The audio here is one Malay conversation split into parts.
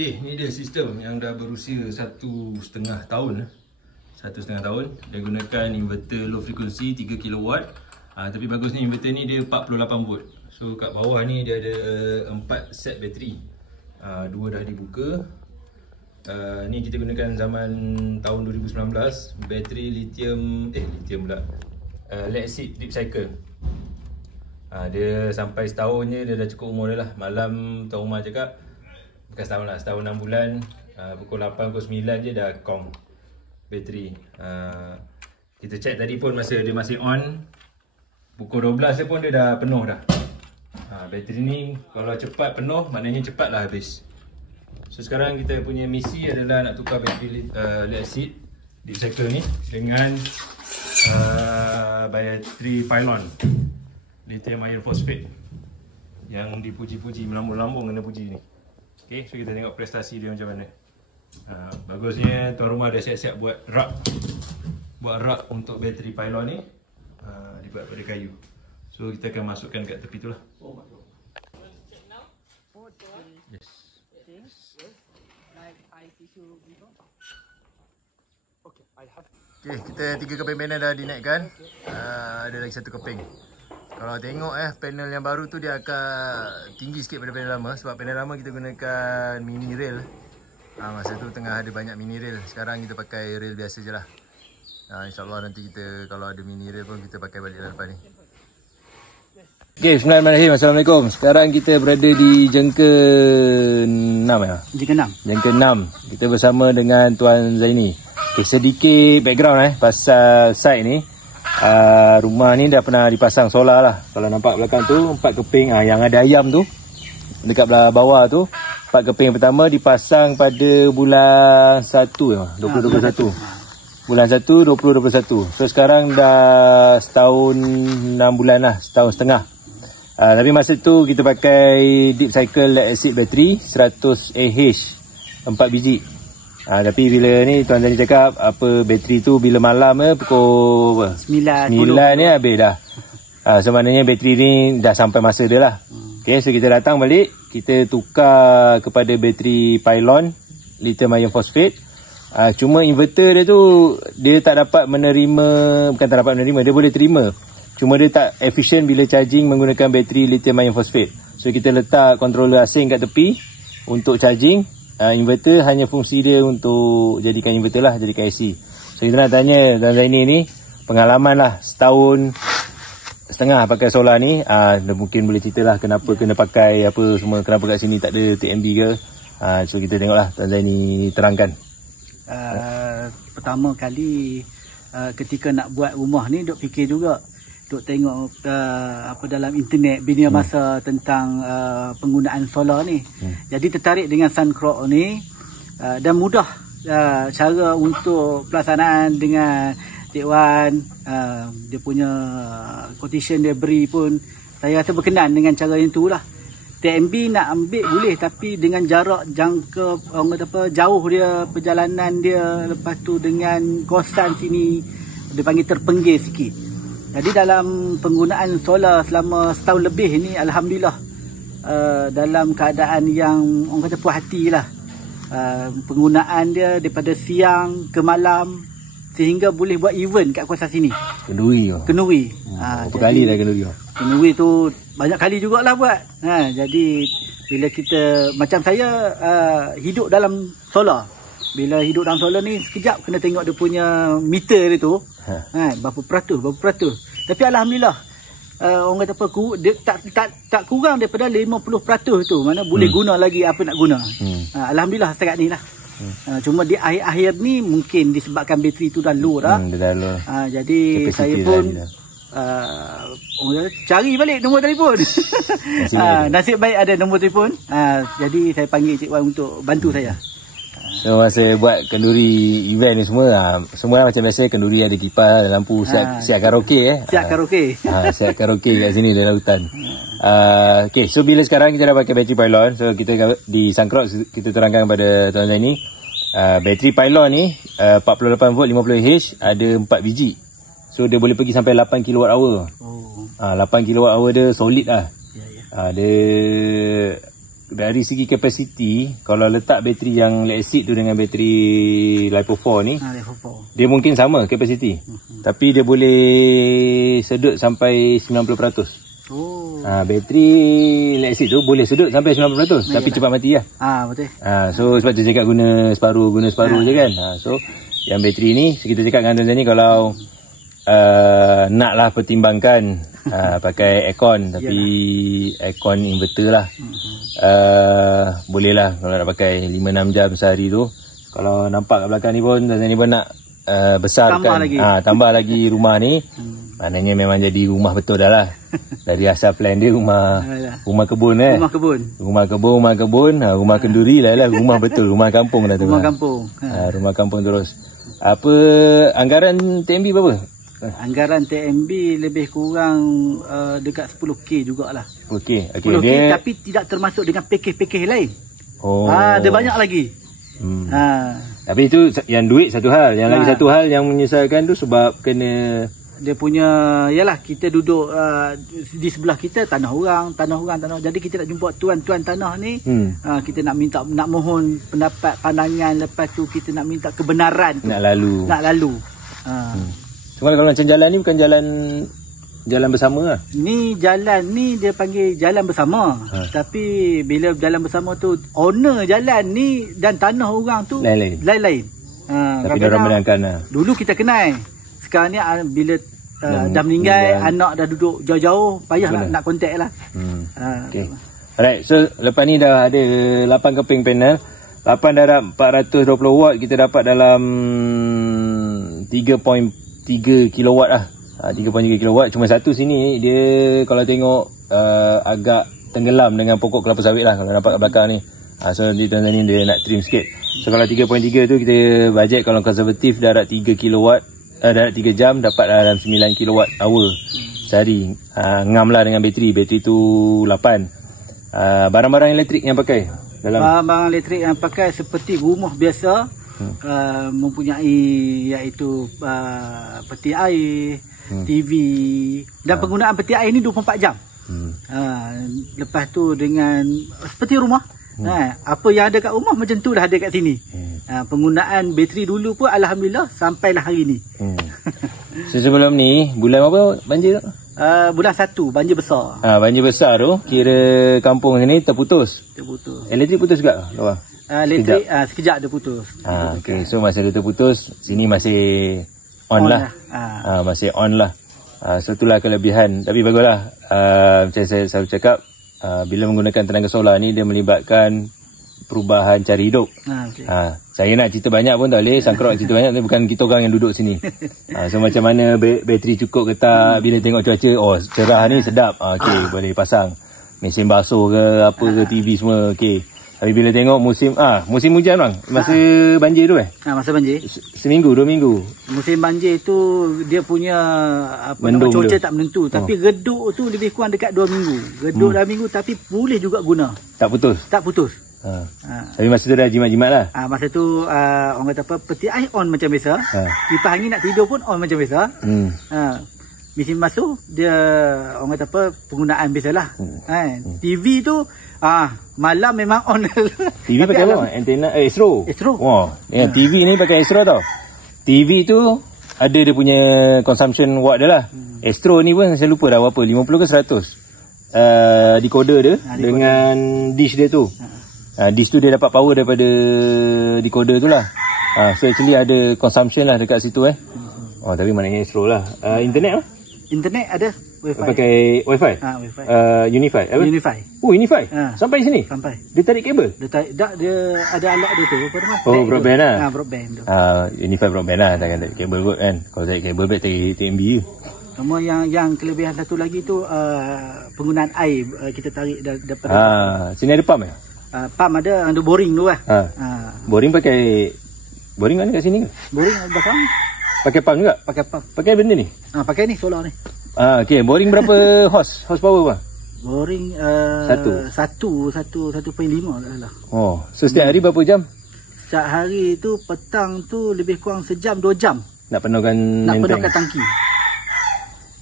Okay, ni dia sistem yang dah berusia 1,5 tahun. 1,5 tahun. Dia gunakan inverter low frequency 3 kW. Tapi bagusnya inverter ni dia 48 volt. So kat bawah ni dia ada 4 set bateri. 2 dah dibuka. Ni kita gunakan zaman tahun 2019. Bateri lithium pula. Lead acid deep cycle. Dia sampai setahun je, dia dah cukup umur dia lah. Malam tuan rumah cakap, bukan setahun lah, setahun 6 bulan, pukul 8, pukul 9 je dah kong bateri. Kita check tadi pun masa dia masih on, pukul 12 je pun dia dah penuh dah. Bateri ni kalau cepat penuh, maknanya cepat lah habis. So sekarang kita punya misi adalah nak tukar bateri lead acid deep cycle ni dengan bateri pylon lithium iron phosphate yang dipuji-puji, melambung-lambung kena puji ni. Okay, so kita tengok prestasi dia macam mana. Bagusnya tuan rumah dah siap-siap buat rak untuk bateri pylon ni. Dibuat pada kayu. So kita akan masukkan kat tepi tu lah. Yes. Okay, kita 3 keping panel dah dinaikkan. Ada lagi 1 keping. Kalau tengok panel yang baru tu dia agak tinggi sikit pada panel lama. Sebab panel lama kita gunakan mini rail. Masa tu tengah ada banyak mini rail. Sekarang kita pakai rail biasa je lah. InsyaAllah nanti kita kalau ada mini rail pun kita pakai balik lah depan ni. Okay, bismillahirrahmanirrahim. Assalamualaikum. Sekarang kita berada di jengka 6 ya? Jengka 6. Kita bersama dengan Tuan Zaini. Okay, sedikit background pasal site ni. Rumah ni dah pernah dipasang solar lah. Kalau nampak belakang tu 4 keping yang ada ayam tu dekat belah bawah tu, 4 keping pertama dipasang pada bulan 1 2021. Bulan 1 2021. So sekarang dah setahun 6 bulan lah, setahun setengah. Tapi masa tu kita pakai deep cycle lead acid battery 100 Ah 4 biji. Tapi bila ni Tuan Zani cakap apa bateri tu bila malam pukul 9 ni habis dah. So maknanya bateri ni dah sampai masa dia lah. Okay, so kita datang balik, kita tukar kepada bateri pylon lithium iron phosphate. Cuma inverter dia tu dia tak dapat menerima, bukan tak dapat menerima, dia boleh terima. Cuma dia tak efisien bila charging menggunakan bateri lithium iron phosphate. So kita letak controller asing kat tepi untuk charging. Inverter hanya fungsi dia untuk jadikan inverter lah, jadikan IC. So kita nak tanya Tuan Zaini ni pengalaman lah setahun setengah pakai solar ni. Dia mungkin boleh cerita lah kenapa kena pakai apa semua, kenapa kat sini tak ada TMB ke. So kita tengok lah Tuan Zaini terangkan. Pertama kali ketika nak buat rumah ni duk fikir juga, duk tengok dalam internet bina masa tentang penggunaan solar ni. Jadi tertarik dengan Suncroc ni dan mudah cara untuk pelaksanaan dengan Cik Wan. Dia punya quotation dia beri pun saya rasa berkenan dengan cara yang tu lah. TMB nak ambil boleh, tapi dengan jarak jangka jauh dia perjalanan dia, lepas tu dengan kosan sini dia panggil terpenggil sikit. Jadi dalam penggunaan solar selama setahun lebih ni, alhamdulillah dalam keadaan yang orang kata puas hati lah. Penggunaan dia daripada siang ke malam sehingga boleh buat event kat kawasan sini. Kenduri. Berapa kali dah kenduri? Kenduri tu banyak kali jugalah buat. Jadi bila kita macam saya hidup dalam solar. Bila hidup dalam solar ni sekejap kena tengok dia punya meter dia tu. Berapa peratus. Tapi alhamdulillah orang kata apa, dia tak kurang daripada 50% tu. Mana boleh guna lagi apa nak guna. Alhamdulillah setakat ni lah. Cuma di akhir-akhir ni mungkin disebabkan bateri tu dah low dah. Jadi saya pun cari balik nombor telefon. Nasib baik ada nombor telefon. Jadi saya panggil Cik Wan untuk bantu saya. So masa buat kenduri event ni semua macam biasa, kenduri ada kipas, ada lampu, siap karaoke Siap karaoke. Siap karaoke kat sini dalam hutan. Okay, so bila sekarang kita dah pakai bateri pylon, so kita di Suncroc kita terangkan kepada Tuan Zaini, bateri pylon ni 48 volt 50H ada 4 biji. So dia boleh pergi sampai 8 kWh. 8 kWh dia solid lah. Dia dari segi kapasiti, kalau letak bateri yang lead acid tu dengan bateri LiPo4 ni, LiPo4, dia mungkin sama kapasiti. Tapi dia boleh sedut sampai 90%. Bateri lead acid tu boleh sedut sampai 90%, tapi cepat mati lah. Betul. So sebab tu cakap guna separuh je kan. So yang bateri ni, kita cakap dengan tuan-tuan ni, kalau naklah pertimbangkan pakai aircon, tapi aircon inverter lah. Boleh lah kalau nak pakai 5-6 jam sehari tu. Kalau nampak kat belakang ni pun, tuan-tuan ni pun nak besarkan, tambah lagi rumah ni. Maknanya memang jadi rumah betul dah lah. Dari asal plan dia rumah kebun Rumah kebun, rumah kenduri lah, rumah betul, rumah kampung dah tu. Rumah kampung terus. Apa anggaran TMB berapa? Anggaran TMB lebih kurang dekat 10k jugalah. 10k. 10k dia... tapi tidak termasuk dengan pakej-pakej lain. Dia banyak lagi. Tapi itu yang duit satu hal. Yang lagi satu hal yang menyesalkan tu sebab kena dia punya, yalah, kita duduk di sebelah kita tanah orang. Jadi kita nak jumpa tuan-tuan tanah ni, kita nak mohon pendapat, pandangan, lepas tu kita nak minta kebenaran tu. Nak lalu. Cuma kalau macam jalan ni bukan jalan bersama lah. Ni jalan ni dia panggil jalan bersama. Tapi bila jalan bersama tu, owner jalan ni dan tanah orang tu lain-lain. Tapi dah ramai lah. Dulu kita kenal. Sekarang ni bila dah meninggal, anak dah duduk jauh-jauh, payah nak kontak lah. Okay. Alright, so lepas ni dah ada 8 keping panel. 8 darab 420 watt, kita dapat dalam 3.3 kilowatt lah. 3.3 kilowatt. Cuma satu sini dia kalau tengok agak tenggelam dengan pokok kelapa sawit lah kalau nampak kat belakang ni. So di tuan ni dia nak trim sikit. So kalau 3.3 tu kita bajet kalau konservatif darab 3 kilowatt, darab 3 jam dapat dalam 9 kilowatt hour sehari. Ngam lah dengan bateri tu 8. Barang-barang elektrik yang pakai dalam barang elektrik yang pakai seperti rumah biasa, mempunyai iaitu peti air, TV, dan penggunaan peti air ni 24 jam. Lepas tu dengan seperti rumah, apa yang ada kat rumah macam tu dah ada kat sini. Penggunaan bateri dulu pun alhamdulillah sampailah hari ni. So, sebelum ni bulan apa banjir tu? Bulan 1 banjir besar. Banjir besar tu kira kampung sini terputus. Elektrik putus juga bawah. Elektrik sekejap dia putus. Okey, so masa dia terputus, sini masih on lah. Masih on lah. So itulah kelebihan. Tapi baguslah, macam saya selalu cakap, bila menggunakan tenaga solar ni dia melibatkan perubahan cara hidup. Saya nak cerita banyak pun tak boleh, Sangkrok cerita banyak tapi bukan kita orang yang duduk sini. So macam mana bateri cukup ke tak, bila tengok cuaca, cerah ni sedap, okey, boleh pasang mesin basuh ke apa ke, TV semua okey. Tapi bila tengok musim hujan bang, masa banjir tu masa banjir seminggu 2 minggu. Musim banjir tu dia punya cuaca tak menentu, tapi reduk tu lebih kurang dekat 2 minggu. Reduk 2 minggu tapi boleh juga guna. Tak putus. Tapi masa tu dah jimat-jimat lah. Masa tu orang kata apa, peti air on macam biasa. Kipas angin nak tidur pun on macam biasa. Mesin basuh dia orang kata apa, penggunaan biasalah. TV tu malam memang on. TV pakai apa? Antena Astro. TV ni pakai Astro tau. TV tu ada dia punya consumption watt dia lah. Astro ni pun saya lupa dah berapa, 50 ke 100. Decoder dia dengan dish dia tu. Dish tu dia dapat power daripada decoder tu lah. So actually ada consumption lah dekat situ tapi maknanya slow lah. Internet lah? Internet ada Wi-Fi. Pakai Wi-Fi? Wi-Fi. Unify? Unify. Unify? Sampai sini? Sampai. Dia tarik kabel? Dia ada alat dia tu. Broadband lah? Broadband tu. Unify broadband lah. Takkan tarik kabel kot kan. Kalau tarik kabel baik tarik TMB je. Cuma yang kelebihan satu lagi tu penggunaan air kita tarik daripada. Sini ada pump pump ada boring tu lah. Boring mana kat sini ke? Boring belakang. Pakai pump juga? Pakai pump. Pakai benda ni? Pakai ni solar ni. Okay, boring berapa horsepower apa? Boring 1.5 lah. So setiap hari berapa jam? Setiap hari tu petang tu lebih kurang sejam 2 jam. Nak penuhkan tangki.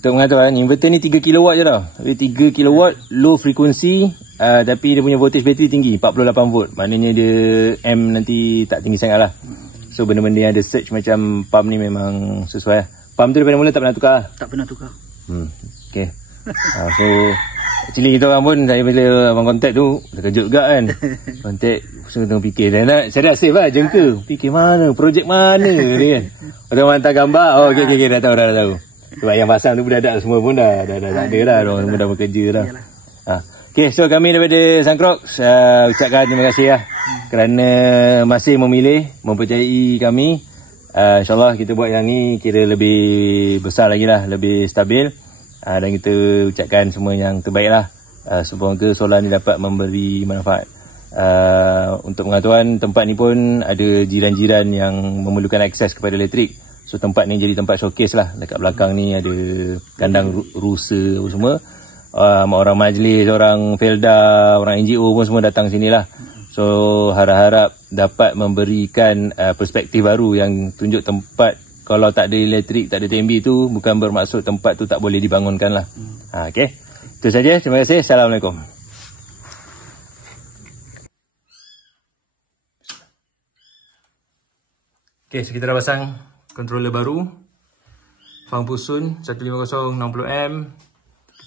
Untuk mengatakan inverter ni 3 kW je tau. Tapi 3 kW low frequency tapi dia punya voltage bateri tinggi, 48 volt. Maknanya dia M nanti tak tinggi sangat lah. So benda-benda yang ada surge macam pump ni memang sesuai lah. Pump tu daripada mula tak pernah tukar lah? Tak pernah tukar. Okay. So actually kita orang pun, saya bila abang kontak tu terkejut juga kan. Kontak, so tengok fikir saya dah save lah jengka. Fikir mana, projek mana dia kan. Orang hantar gambar, okay, dah tahu. Sebab yang pasang tu budak-budak semua pun dah tak ada dah. Orang dah bekerja dah. Okay, so kami daripada Sunkrok ucapkan terima kasih lah kerana masih memilih, mempercayai kami. InsyaAllah kita buat yang ni kira lebih besar lagi lah, lebih stabil. Dan kita ucapkan semua yang terbaik lah. Semoga solar ni dapat memberi manfaat. Untuk pengetahuan, tempat ni pun ada jiran-jiran yang memerlukan akses kepada elektrik. So tempat ni jadi tempat showcase lah. Dekat belakang ni ada kandang rusa semua. Orang majlis, orang Felda, orang NGO pun semua datang sini lah. So harap-harap dapat memberikan perspektif baru yang tunjuk tempat kalau tak ada elektrik, tak ada TMB tu bukan bermaksud tempat tu tak boleh dibangunkan lah. Okay, itu saja. Terima kasih. Assalamualaikum. Okay, so kita dah pasang controller baru Fang Pusun 150 60M.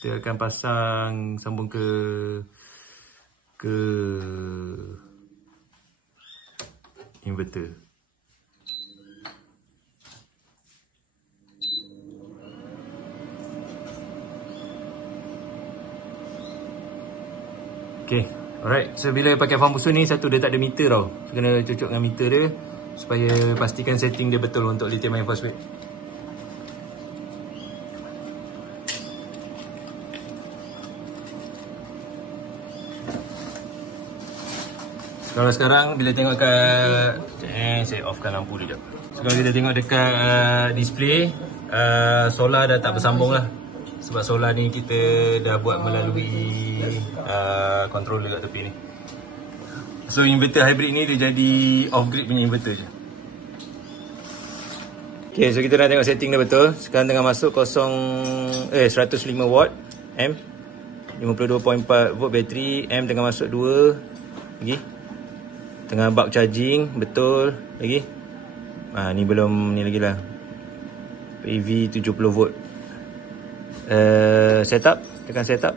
Kita akan pasang, sambung ke inverter. Okay, alright. So bila pakai Fang Pusun ni, satu dia tak ada meter tau. So kena cocok dengan meter dia supaya pastikan setting dia betul untuk lithium ion phosphate. Kalau sekarang bila tengok kat saya offkan lampu dia jap. So kalau kita tengok dekat display, solar dah tak bersambung lah. Sebab solar ni kita dah buat melalui controller kat tepi ni. So inverter hybrid ni dia jadi off grid punya inverter je. Okay, so kita dah tengok setting dia betul. Sekarang tengah masuk 105 watt M, 52.4 volt bateri. M tengah masuk 2 lagi. Tengah bulk charging, betul lagi. Ni belum ni lagi lah. PV 70 volt. Setup, tekan setup.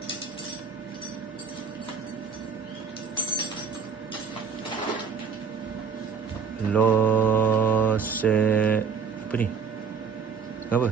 Loss apa ni? Apa?